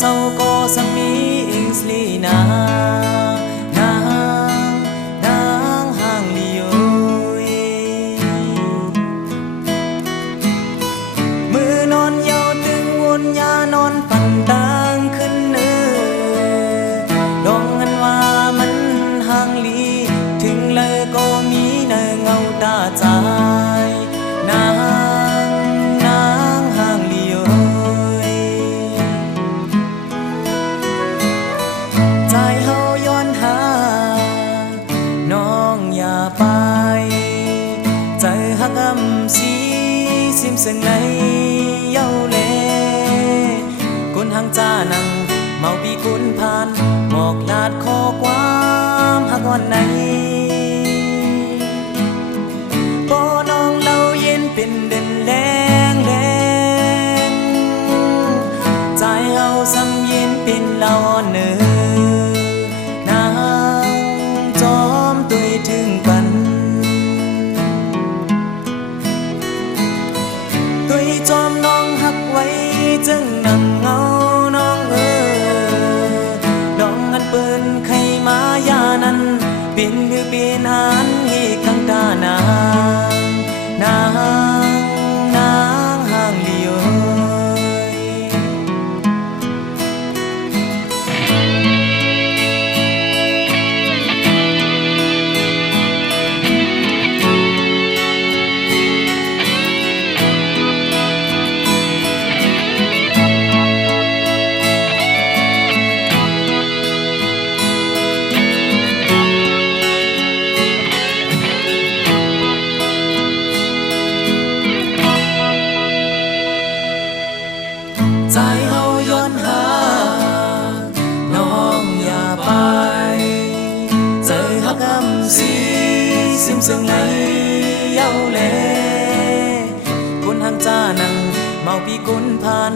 เศร้าก็สังมีอิงสลีนานางห่างลีโอยมือนอนยาวตึงวนยานอนฝันตางขึ้นเนื้อดองเงินว่ามันห่างลีถึงเลยก็มีเนื้อเงาตาใจนางห่างลีโอยใจเฮาย้อนหาน้องอย่าไปใจหักอำสีซิมซึ่งในเย้าเลคนห่างจานังเมาปีคุณผ่านบอกลาดข้อความหักอ่อนในพอน้องเล่าเย็นเป็นเด่นแรงใจเฮาซ้ำเย็นเป็นเล่าอ่อนเนื้อนางจอมตุยถึงกันตุยจอมน้องหักไว้จึงนั่งเงาน้องดองอันเปิ้นใครมายานั้นเป็นหรือเป็นอันให้ข้างตานางห่างลีโอยใจเฮาย้อนหาน้องอย่าไปใจหักอำสีซิมซึ่งในเย้าเลคนห่างจานังเมาปีกุนผ่าน